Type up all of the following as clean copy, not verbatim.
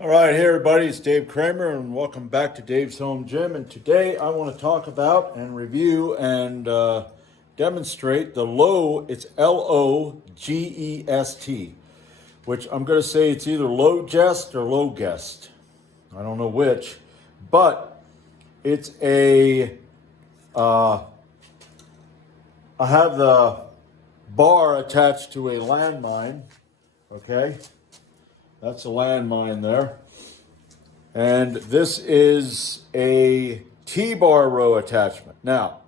All right, hey everybody, it's Dave Kramer, and welcome back to Dave's Home Gym. And today I want to talk about and review and demonstrate the it's LoGest, which I'm going to say it's either LoGest or LoGest. I don't know which, but it's I have the bar attached to a landmine, okay? That's a landmine there. And this is a T-bar row attachment. Now,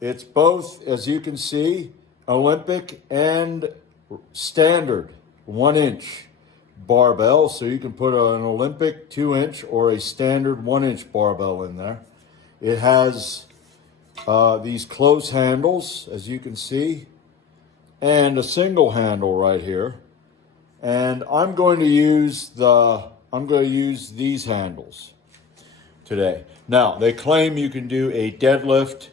it's both, as you can see, Olympic and standard 1-inch barbell. So you can put an Olympic 2-inch or a standard 1-inch barbell in there. It has these close handles, as you can see, and a single handle right here. And I'm going to use these handles today. Now, they claim you can do a deadlift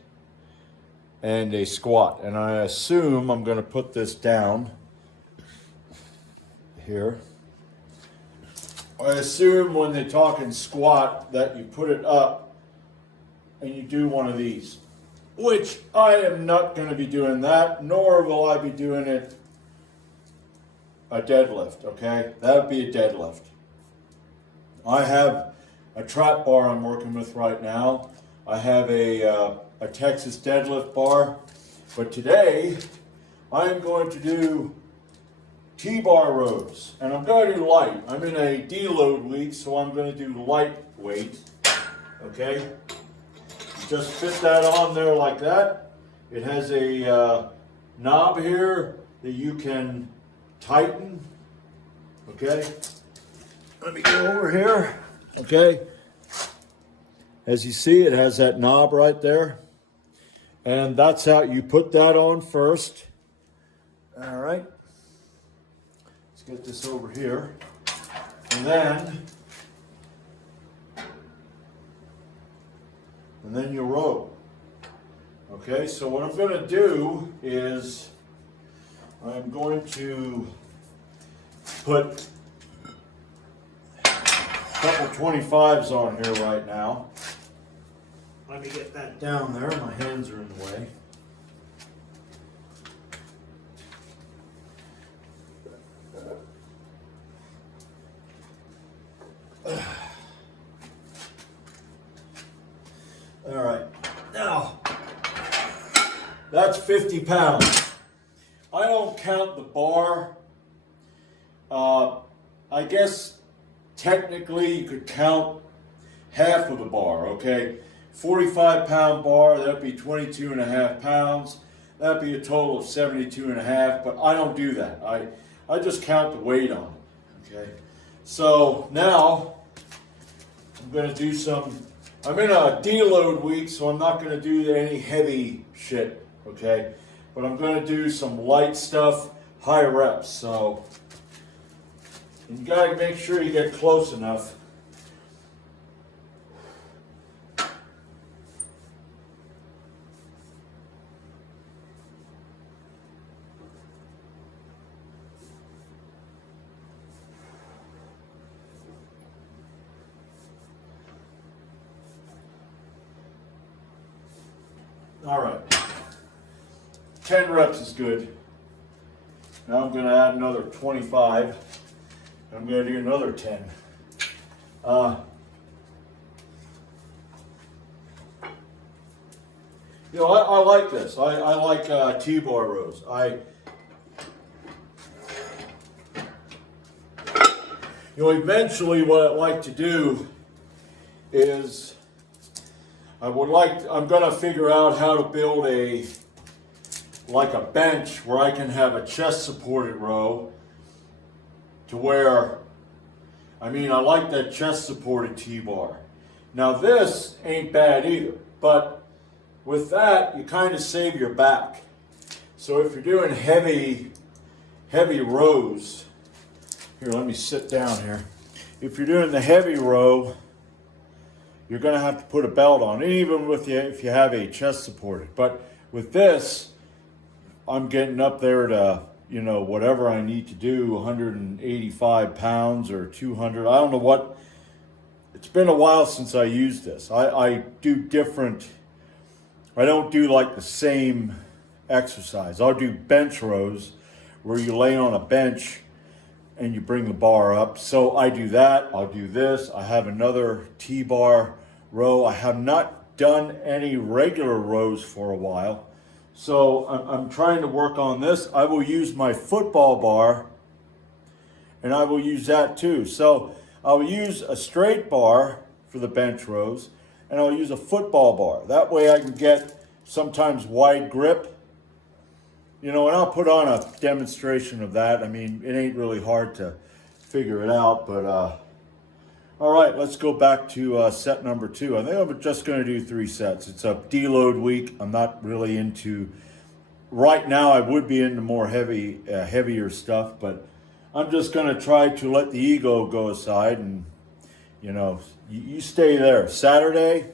and a squat, and I assume I'm going to put this down here. I assume when they're talking squat that you put it up and you do one of these, which I am not going to be doing that, nor will I be doing it a deadlift, okay? That would be a deadlift. I have a trap bar I'm working with right now. I have a Texas deadlift bar, but today I am going to do T-bar rows, and I'm going to do light. I'm in a deload week, so I'm going to do lightweight, okay? Just fit that on there like that. It has a knob here that you can tighten, okay? Let me go over here, okay? As you see, it has that knob right there. And that's how you put that on first. All right. Let's get this over here. And then you row. Okay, so what I'm going to do is I'm going to put a couple 25s on here right now. Let me get that down there. My hands are in the way. All right. Now, that's 50 pounds. I don't count the bar. I guess technically you could count half of the bar, okay? 45-pound bar, that'd be 22 and a half pounds. That'd be a total of 72 and a half, but I don't do that. I just count the weight on it, okay? So now I'm gonna do I'm in a deload week, so I'm not gonna do any heavy shit, okay? But I'm going to do some light stuff, high reps. So you got to make sure you get close enough. All right. 10 reps is good. Now I'm going to add another 25. I'm going to do another 10. You know, I like this. I like T-bar rows. Eventually what I'd like to do is I'm going to figure out how to build like a bench where I can have a chest supported row to where, I like that chest supported T-bar. Now this ain't bad either, but with that you kind of save your back. So if you're doing heavy rows, here let me sit down here. If you're doing the heavy row, you're going to have to put a belt on, even if you have a chest supported. But with this, I'm getting up there to, you know, whatever I need to do, 185 pounds or 200. I don't know what. It's been a while since I used this. I do different. I don't do like the same exercise. I'll do bench rows where you lay on a bench and you bring the bar up. So I do that. I'll do this. I have another T-bar row. I have not done any regular rows for a while. So I'm trying to work on this. I will use my football bar and I will use that too. So I'll use a straight bar for the bench rows and I'll use a football bar. That way I can get sometimes wide grip, you know, and I'll put on a demonstration of that. I mean, it ain't really hard to figure it out, but all right, let's go back to set number 2. I think I'm just going to do 3 sets. It's a deload week. I'm not really into, right now I would be into more heavier stuff, but I'm just going to try to let the ego go aside and, you know, you stay there. Saturday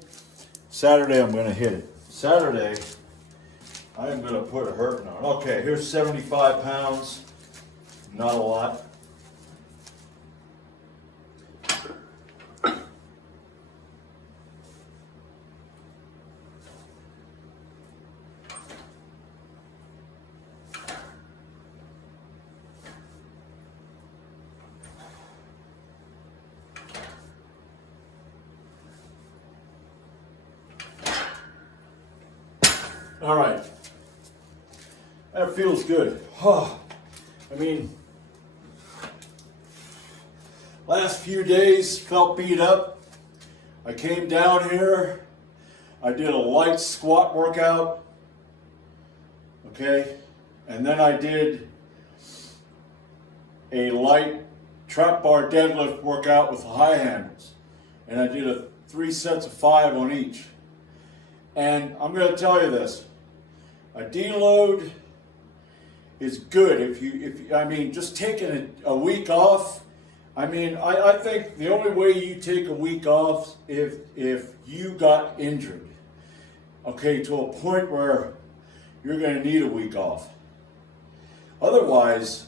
I'm going to hit it. Saturday, I am going to put a hurting on. Okay, here's 75 pounds. Not a lot. All right, that feels good. Oh, I mean, last few days felt beat up. I came down here, I did a light squat workout, okay, and then I did a light trap bar deadlift workout with the high handles, and I did 3 sets of 5 on each. And I'm going to tell you this. A deload is good if you I mean, just taking a week off. I mean, I think the only way you take a week off if you got injured, okay, to a point where you're going to need a week off. Otherwise,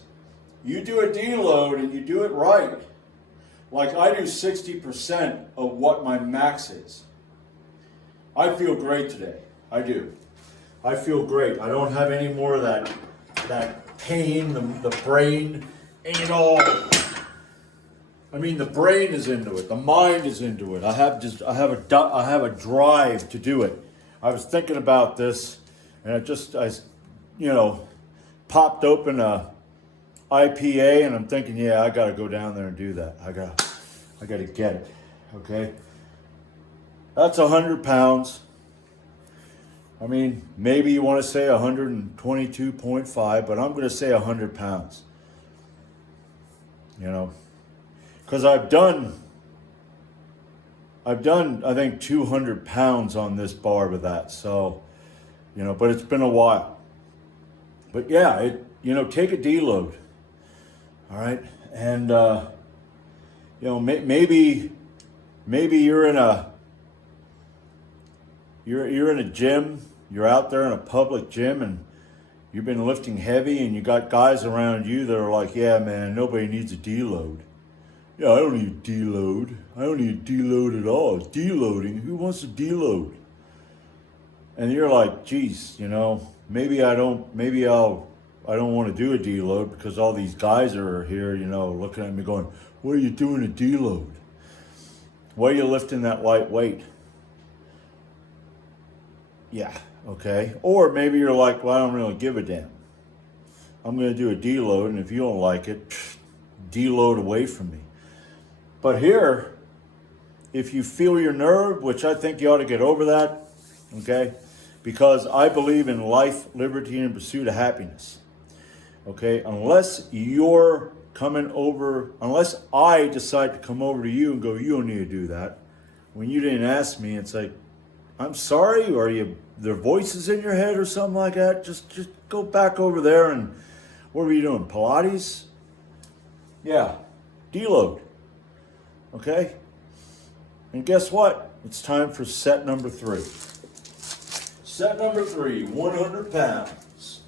you do a deload and you do it right. Like I do 60% of what my max is. I feel great today. I do. I feel great. I don't have any more of that pain. The brain ain't all. I mean, the brain is into it. The mind is into it. I have a drive to do it. I was thinking about this, and I you know, popped open a IPA, and I'm thinking, yeah, I got to go down there and do that. I got to get it. Okay. That's 100 pounds. I mean, maybe you want to say 122.5, but I'm going to say 100 pounds. You know, because I've done, I think 200 pounds on this bar with that. So, you know, but it's been a while. But yeah, you know, take a deload. All right. And, you know, maybe you're in a gym, you're out there in a public gym and you've been lifting heavy and you got guys around you that are like, yeah, man, nobody needs a deload. Yeah, I don't need a deload. I don't need a deload at all. It's deloading. Who wants to deload? And you're like, geez, you know, maybe I don't want to do a deload because all these guys are here, you know, looking at me going, what are you doing a deload? Why are you lifting that light weight? Yeah, okay. Or maybe you're like, well, I don't really give a damn. I'm going to do a deload, and if you don't like it, deload away from me. But here, if you feel your nerve, which I think you ought to get over that, okay? Because I believe in life, liberty, and pursuit of happiness. Okay? Unless I decide to come over to you and go, you don't need to do that. When you didn't ask me, it's like, I'm sorry, or their voices in your head or something like that. Just go back over there and what were you doing? Pilates? Yeah, deload. Okay? And guess what? It's time for set number 3. Set number 3, 100 pounds.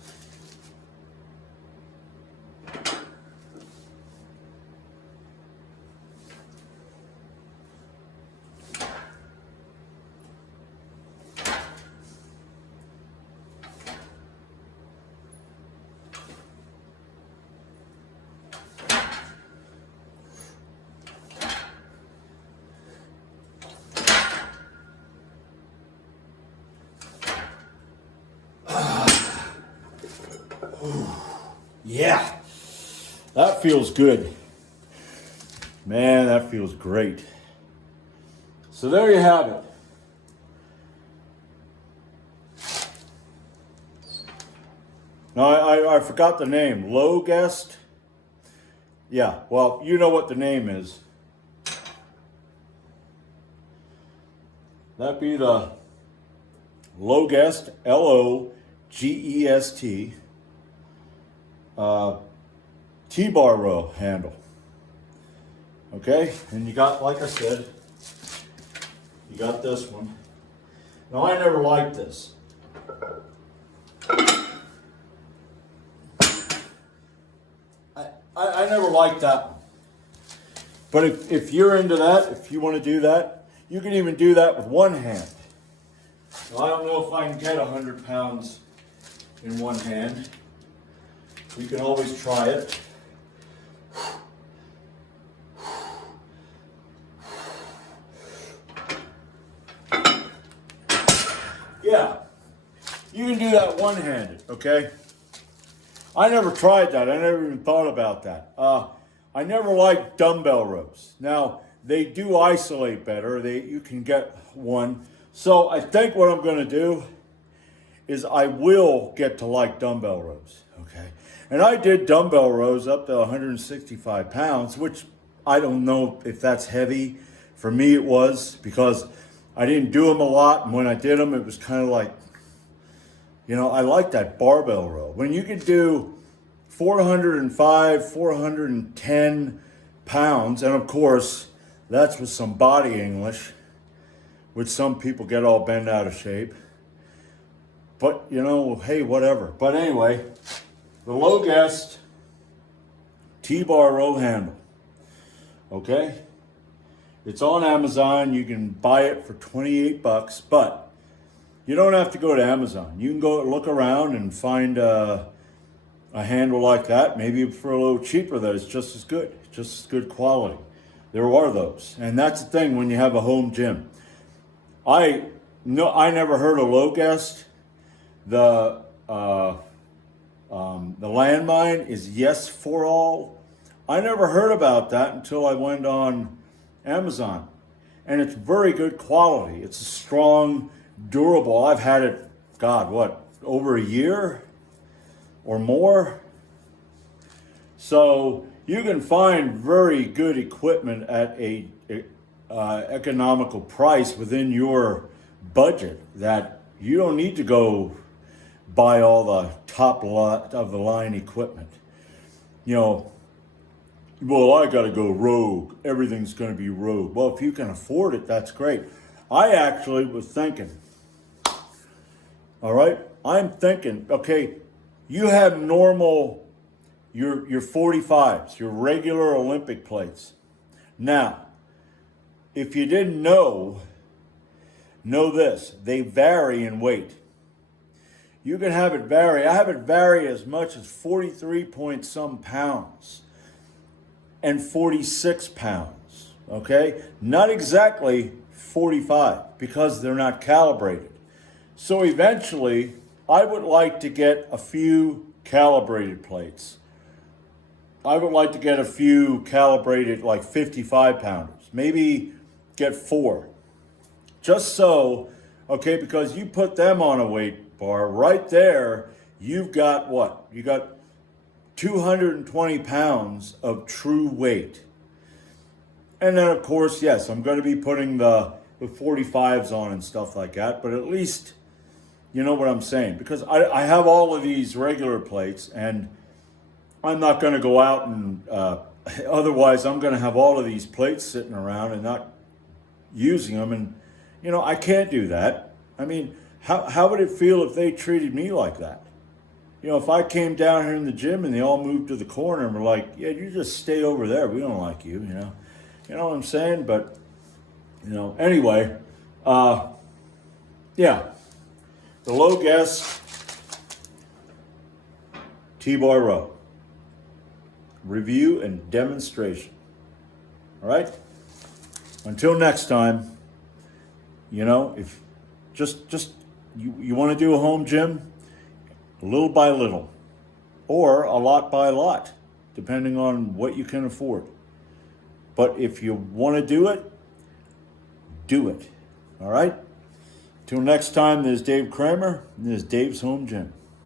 Yeah, that feels good. Man, that feels great. So there you have it. Now, I forgot the name. LoGest? Yeah, well, you know what the name is. That'd be the LoGest, LoGest, T-bar row handle. Okay, and you got, like I said, you got this one. Now, I never liked this. I never liked that one. But if you're into that, if you want to do that, you can even do that with one hand. Now, I don't know if I can get 100 pounds in one hand. You can always try it. Yeah, you can do that one-handed, okay? I never tried that. I never even thought about that. I never liked dumbbell rows. Now, they do isolate better. You can get one. So I think what I'm going to do is I will get to like dumbbell rows, okay? And I did dumbbell rows up to 165 pounds, which I don't know if that's heavy. For me, it was, because I didn't do them a lot. And when I did them, it was kind of like, you know, I like that barbell row. When you could do 405, 410 pounds, and of course, that's with some body English, which some people get all bent out of shape. But, you know, hey, whatever. But anyway, the LoGest T-bar row handle, okay? It's on Amazon. You can buy it for 28 bucks, but you don't have to go to Amazon. You can go look around and find a handle like that, maybe for a little cheaper, that is just as good, just as good quality. There are those. And that's the thing when you have a home gym. I never heard of LoGest. The landmine is Yes for All. I never heard about that until I went on Amazon. And it's very good quality. It's a strong, durable. I've had it, God, what, over a year or more? So you can find very good equipment at a economical price within your budget, that you don't need to go buy all the top lot of the line equipment. You know, well, I got to go rogue. Everything's going to be rogue. Well, if you can afford it, that's great. I actually was thinking, all right, I'm thinking, okay, you have normal, your 45s, your regular Olympic plates. Now, if you didn't know this, they vary in weight. You can have it vary. I have it vary as much as 43 point some pounds and 46 pounds, okay? Not exactly 45, because they're not calibrated. So eventually, I would like to get a few calibrated plates. I would like to get a few calibrated, like 55 pounders. Maybe get 4. Just so, okay, because you put them on a weight bar, right there, you've got what? You got 220 pounds of true weight. And then, of course, yes, I'm going to be putting the 45s on and stuff like that, but at least you know what I'm saying. Because I have all of these regular plates, and I'm not going to go out and, otherwise I'm going to have all of these plates sitting around and not using them. And, you know, I can't do that. I mean, how would it feel if they treated me like that? You know, if I came down here in the gym and they all moved to the corner and were like, yeah, you just stay over there. We don't like you, you know. You know what I'm saying? But, you know, anyway, yeah. The LoGest T-bar row. Review and demonstration. All right? Until next time, you know, if you want to do a home gym, little by little, or a lot by lot, depending on what you can afford. But if you want to do it, do it. All right? Till next time, there's Dave Kramer, and there's Dave's Home Gym.